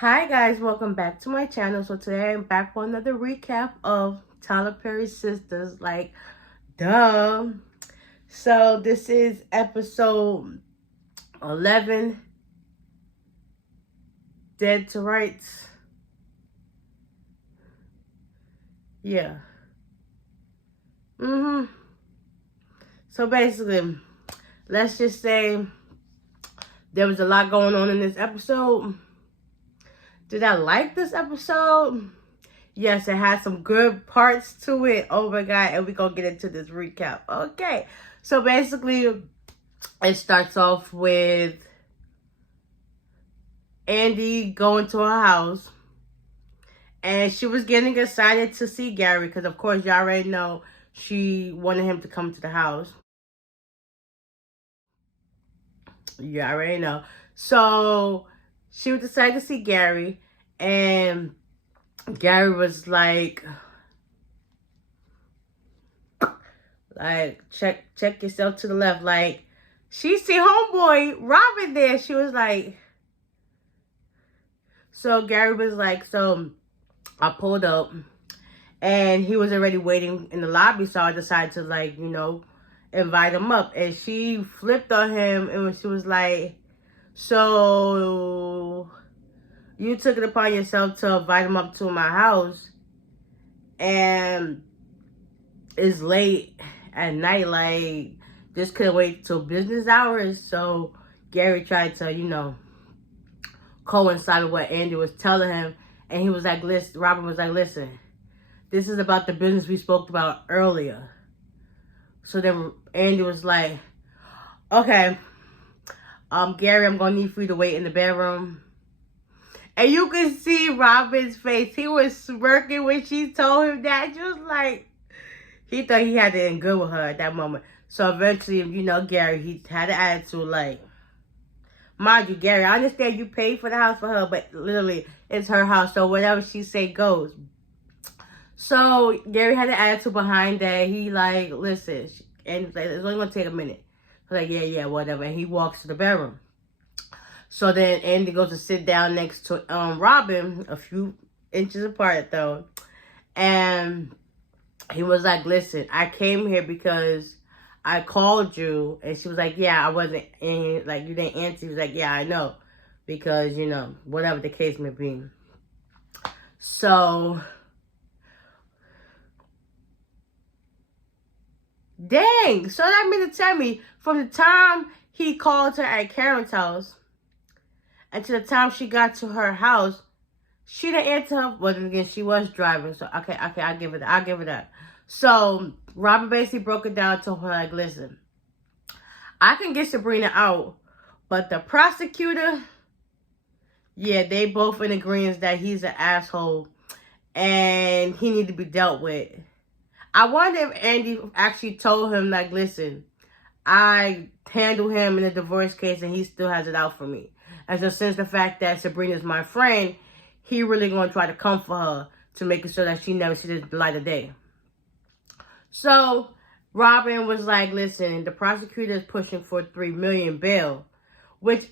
Hi guys, welcome back to my channel. So today I'm back for another recap of Tyler Perry's Sistas. Like, duh. So this is episode 11, Dead to Rights. Yeah. So basically, let's just say there was a lot going on in this episode. Did I like this episode? Yes, it had some good parts to it. Oh my god, and we're gonna get into this recap. Okay. So basically, it starts off with Andy going to her house. And she was getting excited to see Gary because, of course, y'all already know she wanted him to come to the house. You already know. So she was excited to see Gary. And Gary was like, check yourself to the left. Like, she see homeboy Robin there. She was like, so Gary was like, so I pulled up and he was already waiting in the lobby. So I decided to, like, invite him up. And she flipped on him and she was like, so you took it upon yourself to invite him up to my house and it's late at night, like, this couldn't wait till business hours. So Gary tried to, coincide with what Andy was telling him. And he was like, listen, Robin was like, listen, this is about the business we spoke about earlier. So then Andy was like, okay, Gary, I'm gonna need for you to wait in the bedroom. And you can see Robin's face. He was smirking when she told him that. She was like, he thought he had it in good with her at that moment. So eventually, Gary, he had an attitude like, mind you, Gary, I understand you paid for the house for her, but literally, it's her house. So whatever she say goes. So Gary had an attitude behind that. He like, listen, and he's like, it's only gonna take a minute. He's like, yeah, whatever. And he walks to the bedroom. So then Andy goes to sit down next to Robin, a few inches apart though. And he was like, listen, I came here because I called you. And she was like, yeah, I wasn't in, like, you didn't answer. He was like, yeah, I know. Because, whatever the case may be. So, dang. So that means to tell me, from the time he called her at Karen's house and to the time she got to her house, she didn't answer her. But again, she was driving. So, okay, I'll give her that. So, Robin basically broke it down to her like, listen, I can get Sabrina out, but the prosecutor, yeah, they both in agreement that he's an asshole and he need to be dealt with. I wonder if Andy actually told him, like, listen, I handled him in a divorce case and he still has it out for me. And so since the fact that Sabrina's my friend, he really going to try to comfort her to make sure that she never sees the light of day. So Robin was like, listen, the prosecutor is pushing for $3 million bail, which,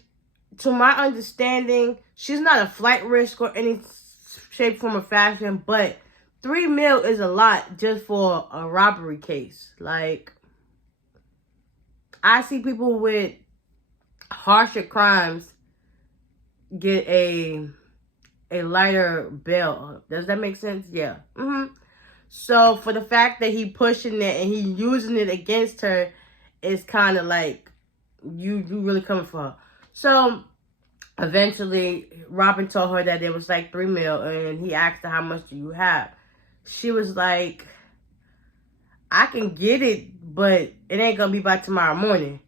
to my understanding, she's not a flight risk or any shape, form, or fashion, but $3 million is a lot just for a robbery case. Like, I see people with harsher crimes get a lighter bail. Does that make sense? Yeah. So for the fact that he pushing it and he using it against her, it's kind of like you really coming for her. So eventually Robin told her that it was like $3 million and he asked her, how much do you have? She was like, I can get it, but it ain't gonna be by tomorrow morning.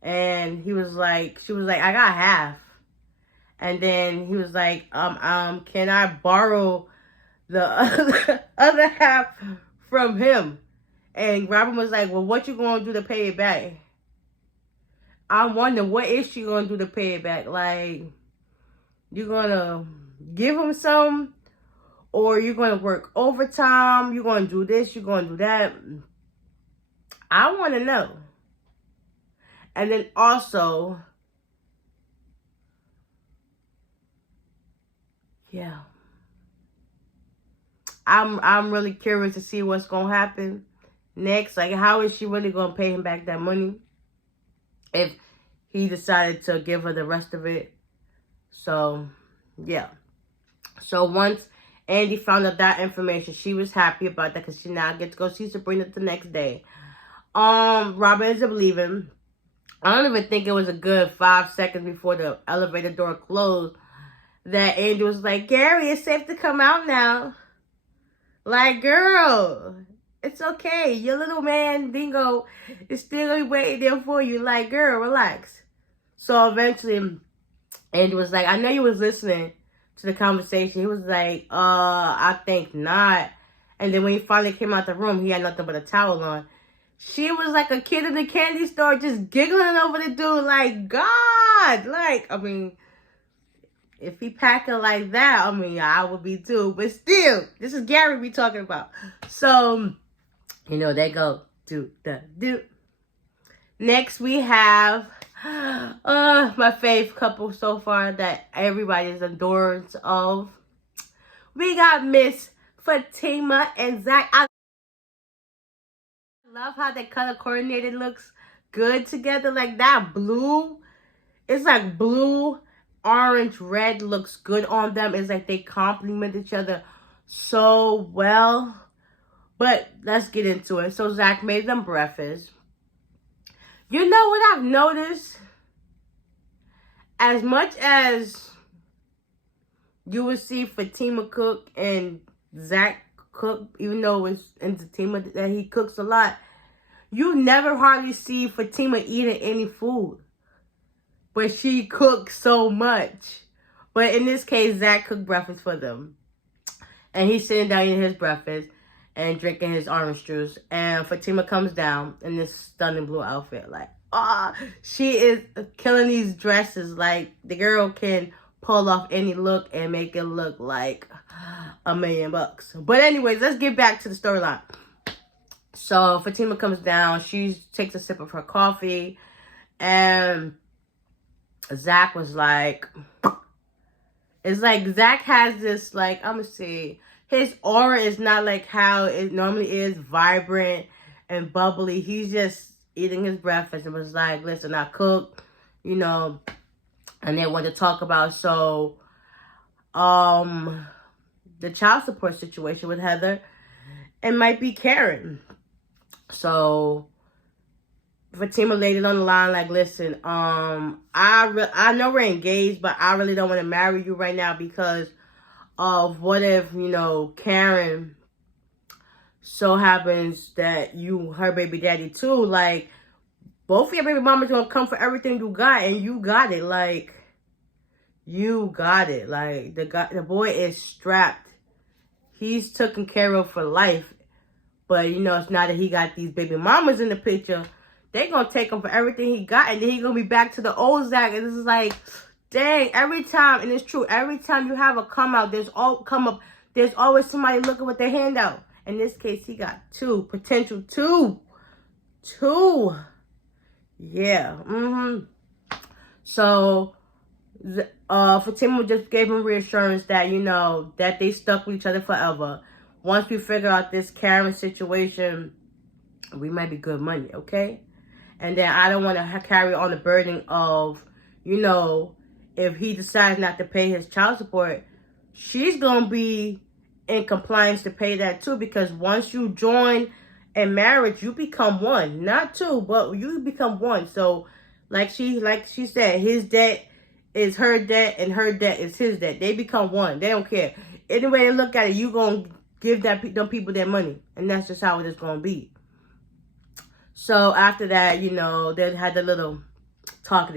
And she was like, I got half. And then he was like, can I borrow the other half from him? And Robin was like, well, what you gonna do to pay it back? I'm wondering, what is she gonna do to pay it back? Like, you gonna give him some? Or you're gonna work overtime? You're gonna do this? You're gonna do that? I want to know. And then also, yeah. I'm really curious to see what's gonna happen next. Like, how is she really gonna pay him back that money if he decided to give her the rest of it? So, yeah. So once Andy found out that information, she was happy about that because she now gets to go see Sabrina the next day. Robert ends up leaving. I don't even think it was a good 5 seconds before the elevator door closed that Andy was like, Gary, it's safe to come out now. Like, girl, it's okay. Your little man, Dingo, is still gonna be waiting there for you. Like, girl, relax. So eventually, Andy was like, I know you was listening to the conversation. He was like, I think not. And then when he finally came out the room, he had nothing but a towel on. She was like a kid in the candy store just giggling over the dude like, God. Like, I mean, if he packing like that, I mean, I would be too. But still, this is Gary we talking about. So, they go do. Next, we have my fave couple so far that everybody is adored of. We got Miss Fatima and Zach. I love how they color coordinated looks good together. Like that blue, it's like blue, orange, red looks good on them. It's like they complement each other so well. But let's get into it. So Zach made them breakfast. You know what I've noticed? As much as you would see Fatima cook and Zach cook, even though it's in Fatima that he cooks a lot, you never hardly see Fatima eating any food. But she cooks so much. But in this case, Zach cooked breakfast for them. And he's sitting down eating his breakfast and drinking his orange juice. And Fatima comes down in this stunning blue outfit. Like, she is killing these dresses. Like, the girl can pull off any look and make it look like $1 million. But anyways, let's get back to the storyline. So Fatima comes down. She takes a sip of her coffee. And Zach was like, it's like Zach has this, like, I'm gonna see, his aura is not like how it normally is, vibrant and bubbly. He's just eating his breakfast and was like, listen, I cook, and they want to talk about, so, the child support situation with Heather and might be Karen. So Fatima laid it on the line like, listen, I know we're engaged, but I really don't want to marry you right now because of what if, Karen so happens that you her baby daddy too. Like, both of your baby mamas gonna come for everything you got, and you got it. Like, you got it. Like, the boy is strapped. He's taken care of for life. But, it's not that he got these baby mamas in the picture. They gonna take him for everything he got, and then he gonna be back to the old Zach. And this is like, dang, every time, and it's true, every time you have a come out, there's always somebody looking with their hand out. In this case, he got two. Yeah. So, Fatima just gave him reassurance that, that they stuck with each other forever. Once we figure out this Karen situation, we might be good money, okay? And then I don't want to carry on the burden of, if he decides not to pay his child support, she's going to be in compliance to pay that too. Because once you join in marriage, you become one. Not two, but you become one. So, like she said, his debt is her debt and her debt is his debt. They become one. They don't care. Any way they look at it, you going to give them people their money. And that's just how it is going to be. So after that, they had the little talk.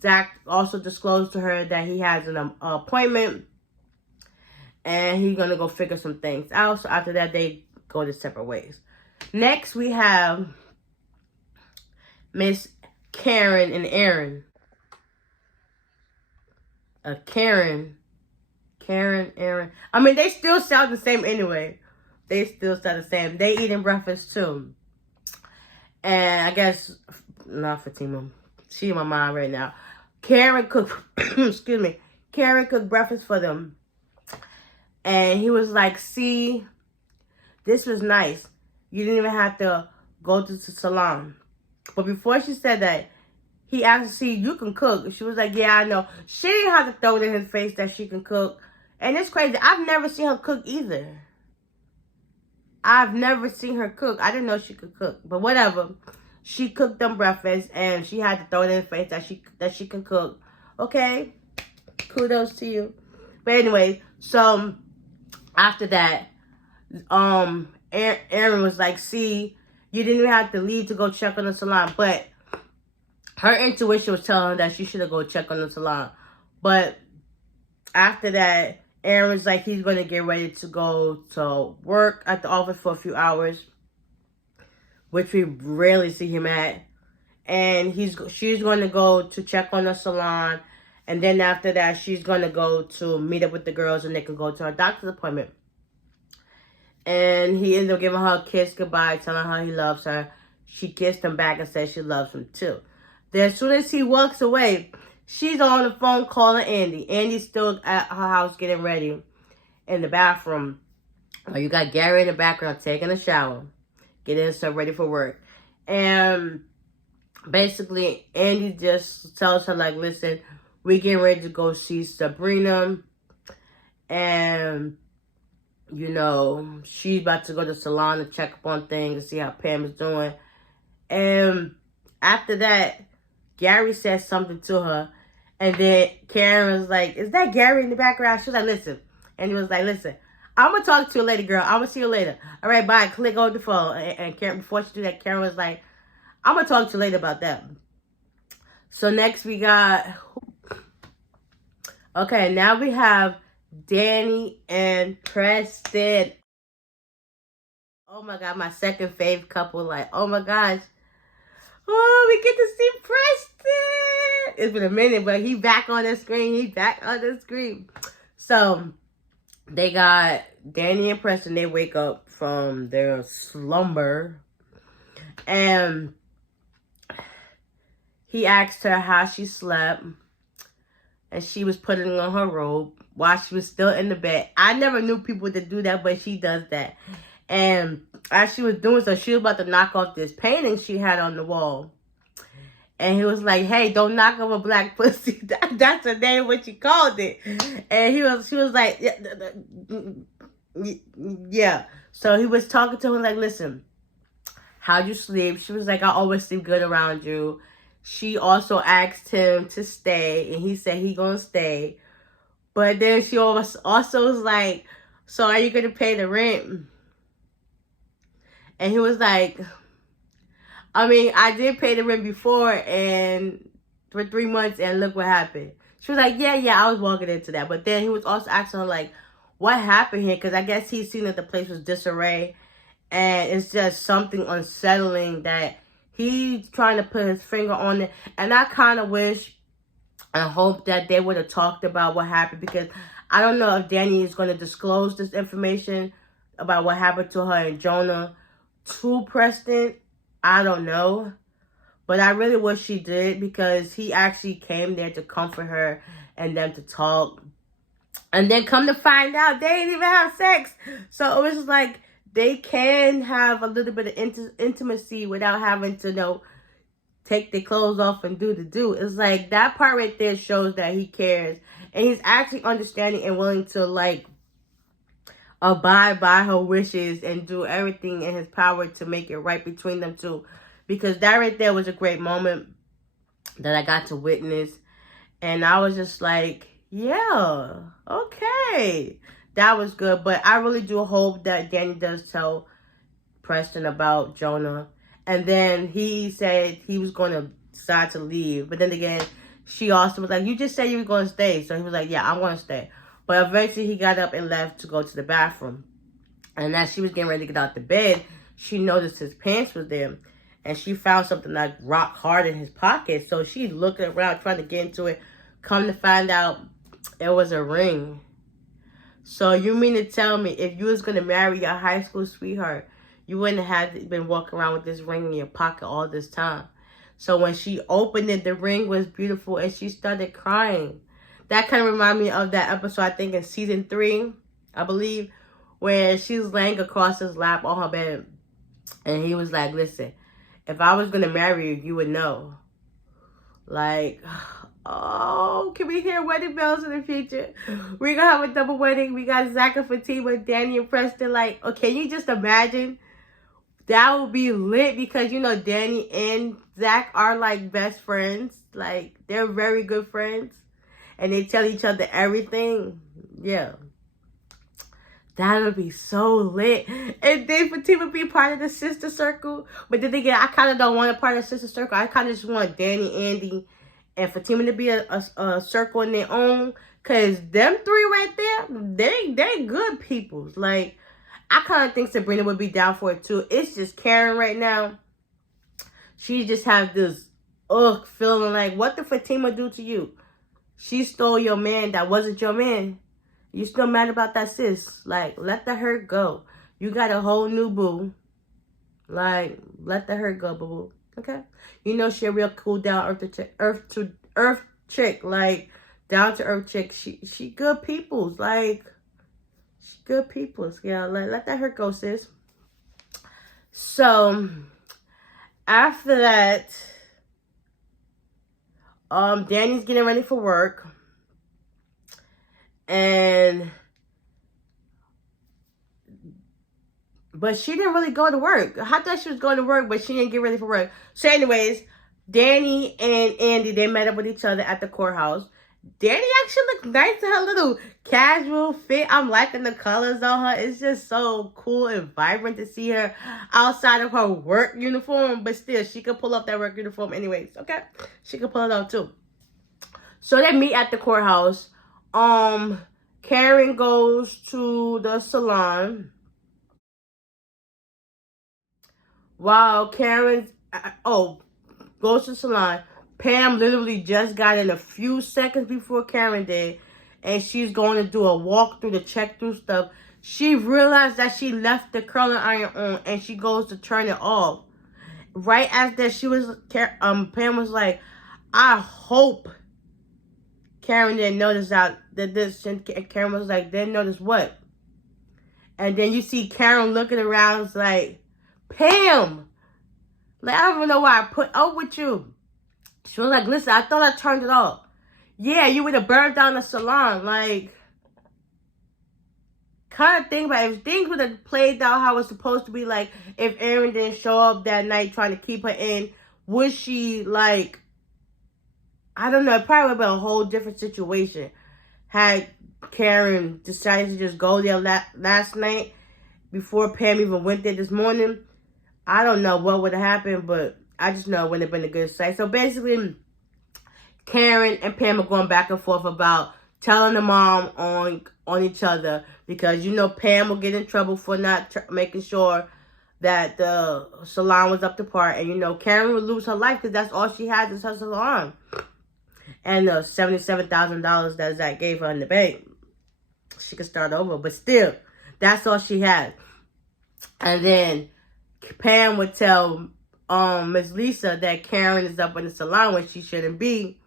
Zach also disclosed to her that he has an appointment and he's going to go figure some things out. So after that, they go their separate ways. Next, we have Miss Karen and Aaron. Karen, Aaron. I mean, they still sound the same anyway. They still sound the same. They eating breakfast too. And I guess, not Fatima. She in my mind right now. Karen cooked, excuse me. Karen cooked breakfast for them. And he was like, see, this was nice. You didn't even have to go to the salon. But before she said that, he asked, see, you can cook. She was like, yeah, I know. She didn't have to throw it in his face that she can cook. And it's crazy. I've never seen her cook either. I've never seen her cook. I didn't know she could cook. But whatever. She cooked them breakfast and she had to throw it in his face that she can cook. Okay? Kudos to you. But anyway, so after that, Aaron was like, see, you didn't even have to leave to go check on the salon. But her intuition was telling her that she should have go check on the salon. But after that, Aaron was like, he's going to get ready to go to work at the office for a few hours, which we rarely see him at. And she's going to go to check on the salon. And then after that, she's going to go to meet up with the girls and they can go to her doctor's appointment. And he ended up giving her a kiss goodbye, telling her he loves her. She kissed him back and said she loves him too. Then as soon as he walks away, she's on the phone calling Andy. Andy's still at her house getting ready in the bathroom. You got Gary in the background taking a shower, getting himself ready for work. And basically, Andy just tells her, like, listen, we're getting ready to go see Sabrina. And, you know, she's about to go to the salon to check up on things and see how Pam is doing. And after that, Gary said something to her. And then Karen was like, is that Gary in the background? She was like, listen. And he was like, listen, I'm going to talk to you later, girl. I'm going to see you later. All right, bye. Click on the phone. And Karen, before she did that, Karen was like, I'm going to talk to you later about that. So next we got... Okay, now we have Danni and Preston. Oh my God, my second fave couple. Like, oh my gosh. Oh, we get to see Preston. It's been a minute, but he back on the screen. He back on the screen. So, they got Danni and Preston. They wake up from their slumber. And he asked her how she slept. And she was putting on her robe while she was still in the bed. I never knew people to do that, but she does that. And as she was doing so, she was about to knock off this painting she had on the wall. And he was like, hey, don't knock off a black pussy. That's the name what she called it. And she was like, yeah. So he was talking to her like, listen, how'd you sleep? She was like, I always sleep good around you. She also asked him to stay, and he said he gonna stay. But then she also was like, so are you gonna pay the rent? And he was like, I mean, I did pay the rent before and for 3 months, and look what happened. She was like, yeah, I was walking into that. But then he was also asking her, like, what happened here? Because I guess he's seen that the place was disarray, and it's just something unsettling that he's trying to put his finger on it. And I kind of wish and hope that they would have talked about what happened, because I don't know if Danni is going to disclose this information about what happened to her and Jonah to Preston. I don't know. But I really wish she did, because he actually came there to comfort her and them to talk. And then come to find out, they didn't even have sex. So it was like, they can have a little bit of intimacy without having to, you know, take their clothes off and do the do. It's like, that part right there shows that he cares. And he's actually understanding and willing to, like, abide by her wishes and do everything in his power to make it right between them two. Because that right there was a great moment that I got to witness. And I was just like, yeah, okay. That was good. But I really do hope that Danni does tell Preston about Jonah. And then he said he was going to decide to leave. But then again, she also was like, you just said you were going to stay. So he was like, yeah, I'm going to stay. But eventually he got up and left to go to the bathroom. And as she was getting ready to get out the bed, she noticed his pants was there. And she found something like rock hard in his pocket. So she's looking around trying to get into it. Come to find out, it was a ring. So you mean to tell me if you was going to marry your high school sweetheart, you wouldn't have been walking around with this ring in your pocket all this time? So when she opened it, the ring was beautiful and she started crying. That kind of reminded me of that episode, I think in season 3, I believe, where she's laying across his lap on her bed. And he was like, listen, if I was going to marry you, you would know. Like, oh, can we hear wedding bells in the future? We're going to have a double wedding. We got Zach and Fatima, Danni and Preston. Like, oh, can you just imagine? That would be lit because, you know, Danni and Zach are, like, best friends. Like, they're very good friends. And they tell each other everything. Yeah. That would be so lit. And then Fatima be part of the sister circle. But then again, I kind of don't want a part of the sister circle. I kind of just want Danni, Andy, and Fatima to be a circle in their own. Because them 3 right there, they good peoples. Like, I kind of think Sabrina would be down for it too. It's just Karen right now. She just have this feeling like, what did Fatima do to you? She stole your man that wasn't your man. You still mad about that, sis? Like, let the hurt go. You got a whole new boo. Like, let the hurt go, boo. Okay? You know she a real cool down earth chick. Like, down to earth chick. She good peoples. Like, she good peoples. Yeah, let that hurt go, sis. So, after that, Danny's getting ready for work. But she didn't really go to work. I thought she was going to work, but she didn't get ready for work. So anyways, Danni and Andy, they met up with each other at the courthouse. Danni actually looked nice in her little casual fit. I'm liking the colors on her. It's just so cool and vibrant to see her outside of her work uniform. But still, she could pull up that work uniform anyways. Okay? She could pull it out too. So they meet at the courthouse. Karen goes to the salon. While Karen goes to the salon, Pam literally just got in a few seconds before Karen did, and she's going to do a walkthrough to check through stuff. She realized that she left the curling iron on, and she goes to turn it off. Right after Pam was like, I hope Karen didn't notice that this, and Karen was like, didn't notice what? And then you see Karen looking around like, Pam, like, I don't even know why I put up with you. She was like, listen, I thought I turned it off. Yeah, you would have burned down the salon. Like, kind of think about it. If things would have played out how it's supposed to be, like, if Erin didn't show up that night trying to keep her in, would she, like, I don't know, it probably would have been a whole different situation had Karen decided to just go there last night before Pam even went there this morning. I don't know what would have happened, but I just know it wouldn't have been a good sight. So basically, Karen and Pam are going back and forth about telling the mom on each other because, you know, Pam will get in trouble for not making sure that the salon was up to par. And, you know, Karen would lose her life because that's all she had is her salon. And the $77,000 that Zach gave her in the bank, she could start over. But still, that's all she had. And then Pam would tell Miss Lisa that Karen is up in the salon when she shouldn't be,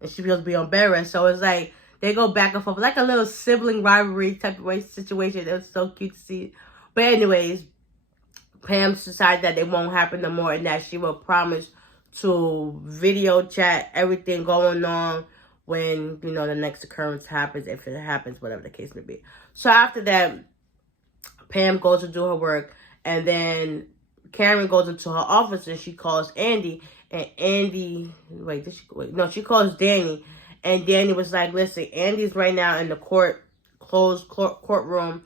and she feels to be on bed rest. So it's like they go back and forth, like a little sibling rivalry type of situation. It was so cute to see. But anyways, Pam decided that it won't happen no more, and that she will promise to video chat everything going on when, you know, the next occurrence happens, if it happens, whatever the case may be. So after that, Pam goes to do her work, and then Karen goes into her office and she calls Andy, and Andy, she calls Danni, and Danni was like, listen, Andy's right now in the closed courtroom,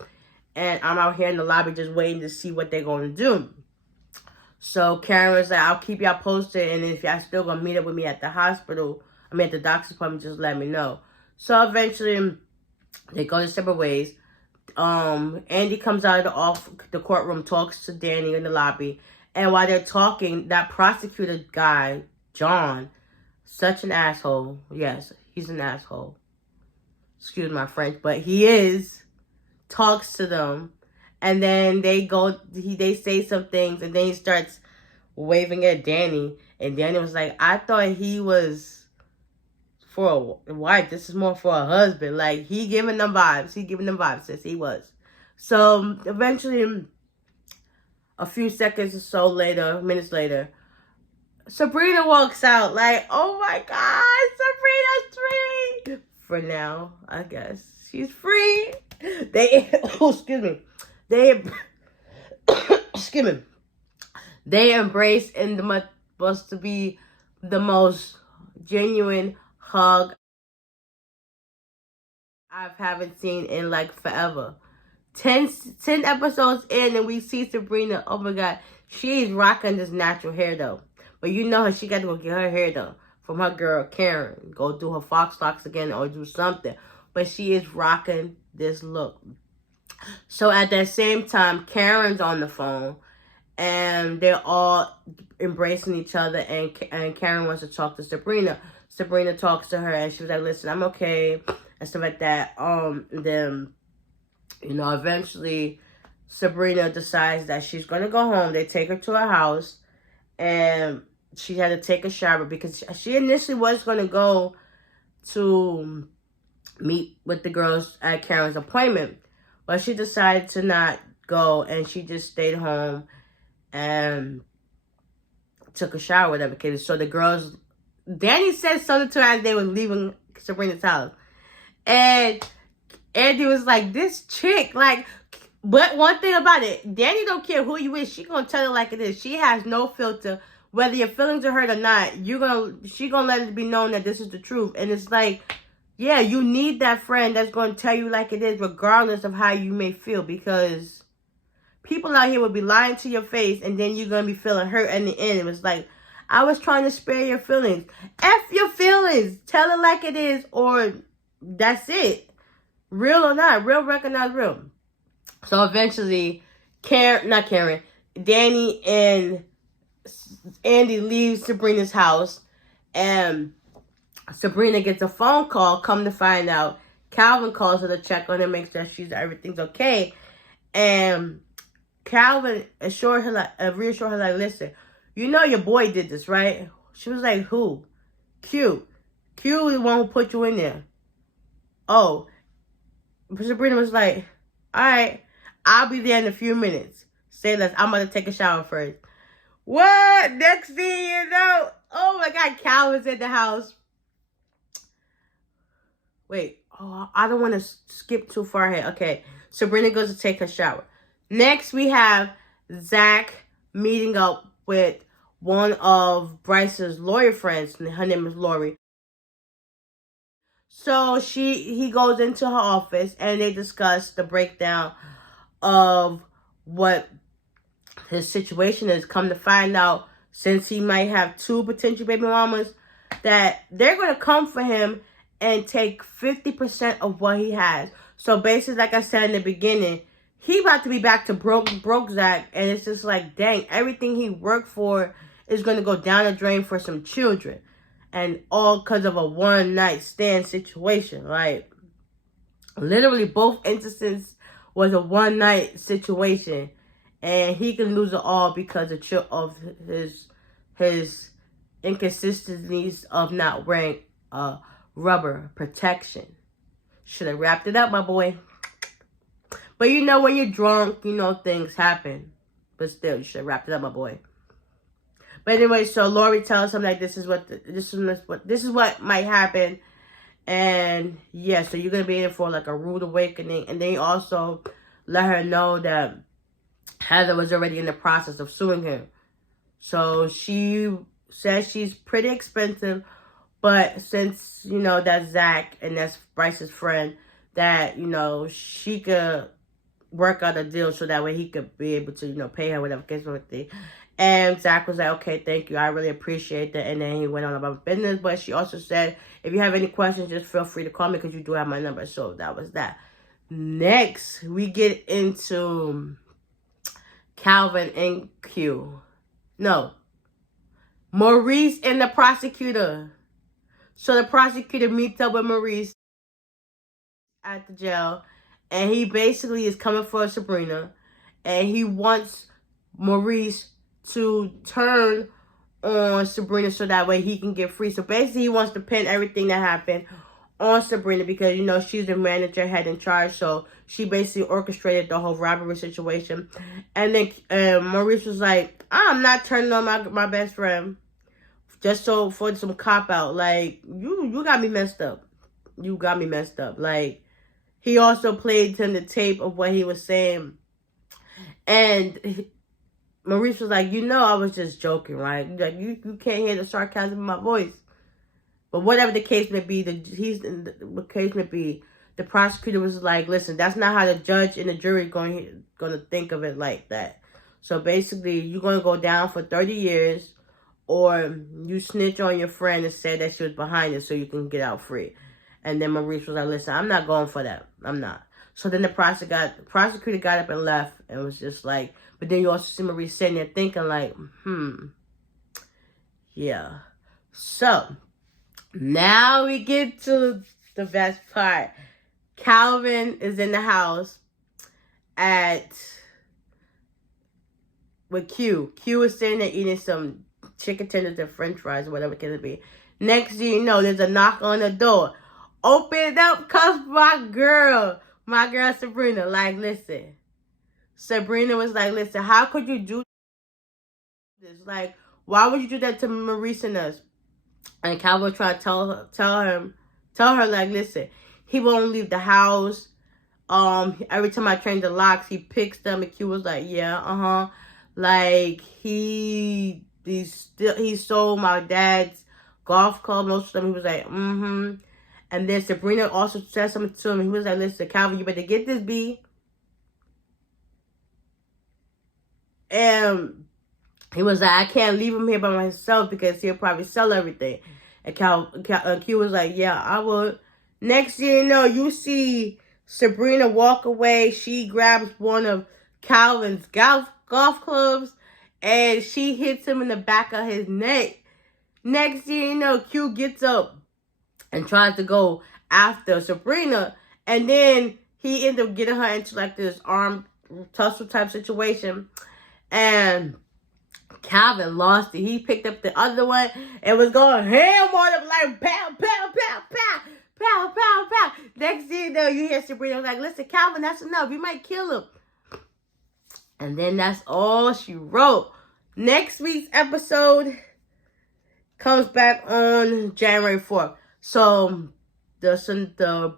and I'm out here in the lobby just waiting to see what they're going to do. So Karen was like, I'll keep y'all posted, and if y'all still going to meet up with me at the hospital, at the doctor's appointment, just let me know. So eventually, they go their separate ways. Andy comes out of the courtroom, talks to Danni in the lobby, and while they're talking, that prosecutor guy, John, such an asshole. Yes, he's an asshole. Excuse my French, but he is. Talks to them, and then they say some things, and then he starts waving at Danni, and Danni was like, I thought he was for a wife. This is more for a husband. Like, he giving them vibes. Since he was. So, eventually, a few seconds or so later, minutes later, Sabrina walks out. Like, oh my God, Sabrina's free. For now, I guess. She's free. Excuse me. Excuse me. They embrace in the supposed to be the most genuine hug I haven't seen in like forever. 10 episodes in and we see Sabrina. Oh my God. She's rocking this natural hair though. But you know her, she got to go get her hair done from her girl Karen. Go do her fox locks again or do something. But she is rocking this look. So at that same time, Karen's on the phone. And they're all embracing each other. And Karen wants to talk to Sabrina. Sabrina talks to her and she was like, listen, I'm okay. And stuff like that. Then, you know, eventually Sabrina decides that she's going to go home. They take her to her house. And she had to take a shower because she initially was going to go to meet with the girls at Karen's appointment. But she decided to not go. And she just stayed home and took a shower, whatever. So the girls, Danni said something to her as they were leaving Sabrina's house. And Andy was like, this chick, like, but one thing about it, Danni don't care who you is. She gonna tell it like it is. She has no filter. Whether your feelings are hurt or not, she gonna let it be known that this is the truth. And it's like, yeah, you need that friend that's gonna tell you like it is, regardless of how you may feel. Because people out here will be lying to your face, and then you're gonna be feeling hurt in the end. It was like, I was trying to spare your feelings. F your feelings. Tell it like it is, or that's it. Real or not, real recognize real. So eventually, Danni and Andy leave Sabrina's house, and Sabrina gets a phone call. Come to find out, Calvin calls her to check on her, make sure everything's okay, and Calvin reassured her like, listen, you know your boy did this, right? She was like, who? Q is the one who put you in there. Oh, Sabrina was like, all right, I'll be there in a few minutes. Say less. I'm going to take a shower first. What? Next thing you know, oh my God, Calvin's in the house. Wait, I don't want to skip too far ahead. Okay, Sabrina goes to take her shower. Next, we have Zach meeting up with one of Bryce's lawyer friends. Her name is Lori. So he goes into her office and they discuss the breakdown of what his situation is. Come to find out, since he might have 2 potential baby mamas, that they're going to come for him and take 50% of what he has. So basically, like I said in the beginning, he about to be back to broke Zach. And it's just like, dang, everything he worked for is going to go down the drain for some children. And all because of a one-night stand situation. Like, literally both instances was a one-night situation. And he can lose it all because of his inconsistencies of not wearing rubber protection. Should have wrapped it up, my boy. But you know, when you're drunk, you know things happen. But still, you should have wrapped it up, my boy. But anyway, so Lori tells him like this is what might happen, and yeah, so you're gonna be in for like a rude awakening. And they also let her know that Heather was already in the process of suing him. So she says she's pretty expensive, but since you know that's Zach and that's Bryce's friend, that you know she could work out a deal so that way he could be able to, you know, pay her whatever case with it. And Zach was like, okay, thank you. I really appreciate that. And then he went on about business. But she also said, if you have any questions, just feel free to call me because you do have my number. So that was that. Next, we get into Calvin and Q. No. Maurice and the prosecutor. So the prosecutor meets up with Maurice at the jail. And he basically is coming for Sabrina. And he wants Maurice to turn on Sabrina so that way he can get free. So basically he wants to pin everything that happened on Sabrina because, you know, she's the manager, head in charge. So she basically orchestrated the whole robbery situation. And then Maurice was like, I'm not turning on my best friend just so for some cop out. Like, you got me messed up. You got me messed up. Like, he also played him the tape of what he was saying. And Maurice was like, you know, I was just joking, right? Like, you can't hear the sarcasm in my voice. But whatever the case may be, the case may be, the prosecutor was like, listen, that's not how the judge and the jury going to think of it like that. So basically, you're going to go down for 30 years, or you snitch on your friend and say that she was behind it so you can get out free. And then Maurice was like, listen, I'm not going for that. I'm not. So then the prosecutor got up and left and was just like, but then you also see Maurice sitting there thinking like, yeah. So now we get to the best part. Calvin is in the house with Q. Q is sitting there eating some chicken tenders and french fries or whatever it can be. Next thing you know, there's a knock on the door. Open it up, cause my girl Sabrina. Like, listen. Sabrina was like, listen, how could you do this? Like, why would you do that to Maurice and us? And Calvin tried to tell her, like, listen, he won't leave the house. Every time I change the locks, he picks them. And Q was like, yeah, like he sold my dad's golf club. Most of them, he was like, And then Sabrina also said something to him. He was like, listen, Calvin, you better get this B. And he was like, I can't leave him here by myself because he'll probably sell everything. And Q was like, yeah, I would. Next thing you know, you see Sabrina walk away. She grabs one of Calvin's golf clubs and she hits him in the back of his neck. Next thing you know, Q gets up and tries to go after Sabrina. And then he ended up getting her into like this armed tussle type situation. And Calvin lost it. He picked up the other one and was going ham on him like pow, pow, pow, pow, pow, pow, pow. Next thing you know, you hear Sabrina like, listen, Calvin, that's enough. You might kill him. And then that's all she wrote. Next week's episode comes back on January 4th. So the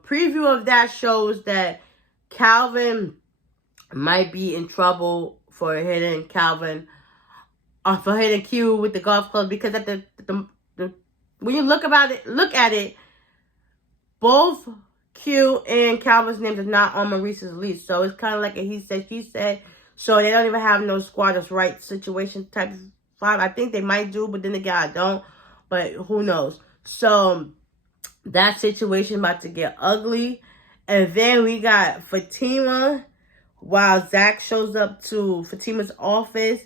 preview of that shows that Calvin might be in trouble for hitting Q with the golf club, because at the when you look at it, both Q and Calvin's names are not on Maurice's lease. So it's kind of like a he said, she said. So they don't even have no squatters' rights situation type 5. I think they might do, but then again, I don't. But who knows? So that situation about to get ugly. And then we got Fatima, while Zach shows up to Fatima's office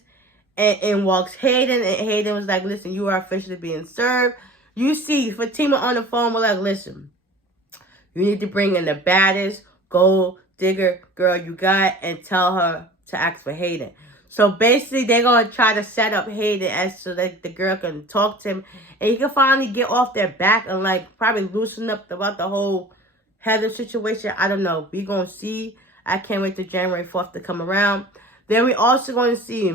and walks Hayden. And Hayden was like, listen, you are officially being served. You see Fatima on the phone, we're like, listen, you need to bring in the baddest gold digger girl you got and tell her to ask for Hayden. So basically, they're going to try to set up Hayden as so that the girl can talk to him. And he can finally get off their back and like probably loosen up about the whole Heather situation. I don't know. We going to see. I can't wait till January 4th to come around. Then we also going to see,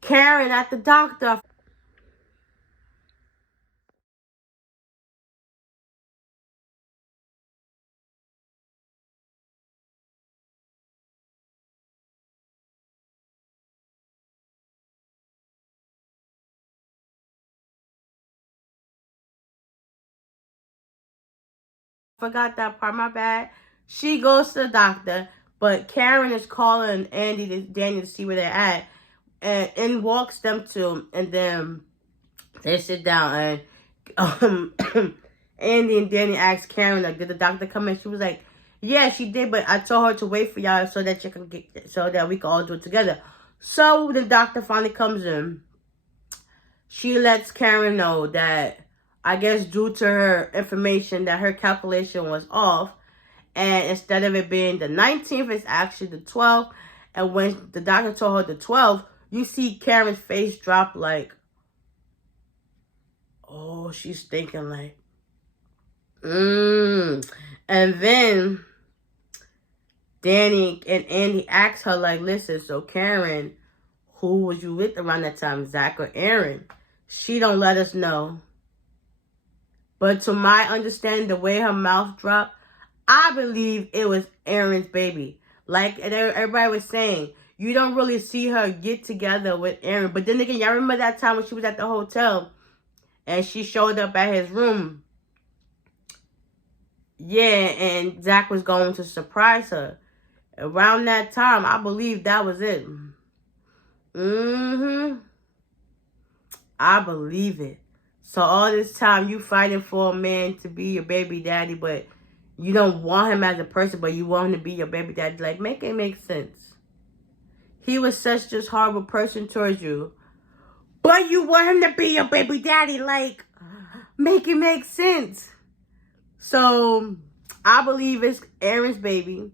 Karen at the doctor. Forgot that part, my bad. She goes to the doctor, but Karen is calling Danny to see where they're at, and walks them to, and then they sit down, and Andy and Danny asked Karen, like, did the doctor come in? She was like, yeah, she did, but I told her to wait for y'all so that so that we can all do it together. So the doctor finally comes in. She lets Karen know that, I guess due to her information, that her calculation was off. And instead of it being the 19th, it's actually the 12th. And when the doctor told her the 12th, you see Karen's face drop like, oh, she's thinking like, And then Danni and Andy asked her like, listen, so Karen, who was you with around that time, Zach or Aaron? She don't let us know. But to my understanding, the way her mouth dropped, I believe it was Aaron's baby. Like everybody was saying, you don't really see her get together with Aaron. But then again, y'all remember that time when she was at the hotel and she showed up at his room? Yeah, and Zach was going to surprise her. Around that time, I believe that was it. I believe it. So all this time you fighting for a man to be your baby daddy, but you don't want him as a person, but you want him to be your baby daddy. Like, make it make sense. He was such just horrible person towards you, but you want him to be your baby daddy. Like, make it make sense. So I believe it's Aaron's baby.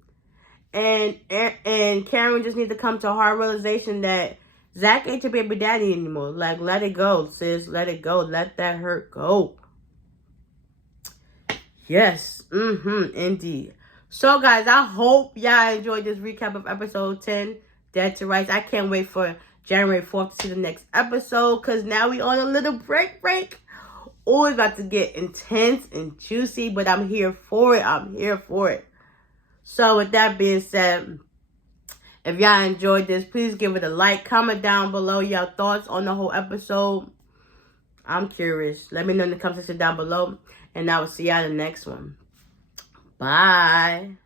And Karen just needs to come to a hard realization that Zach ain't your baby daddy anymore. Like, let it go, sis. Let it go. Let that hurt go. Yes. Indeed. So, guys, I hope y'all enjoyed this recap of episode 10, Dead to Rights. I can't wait for January 4th to see the next episode, because now we on a little break. Oh, it's about to get intense and juicy, but I'm here for it. So, with that being said, if y'all enjoyed this, please give it a like. Comment down below your thoughts on the whole episode. I'm curious. Let me know in the comment section down below. And I will see y'all in the next one. Bye.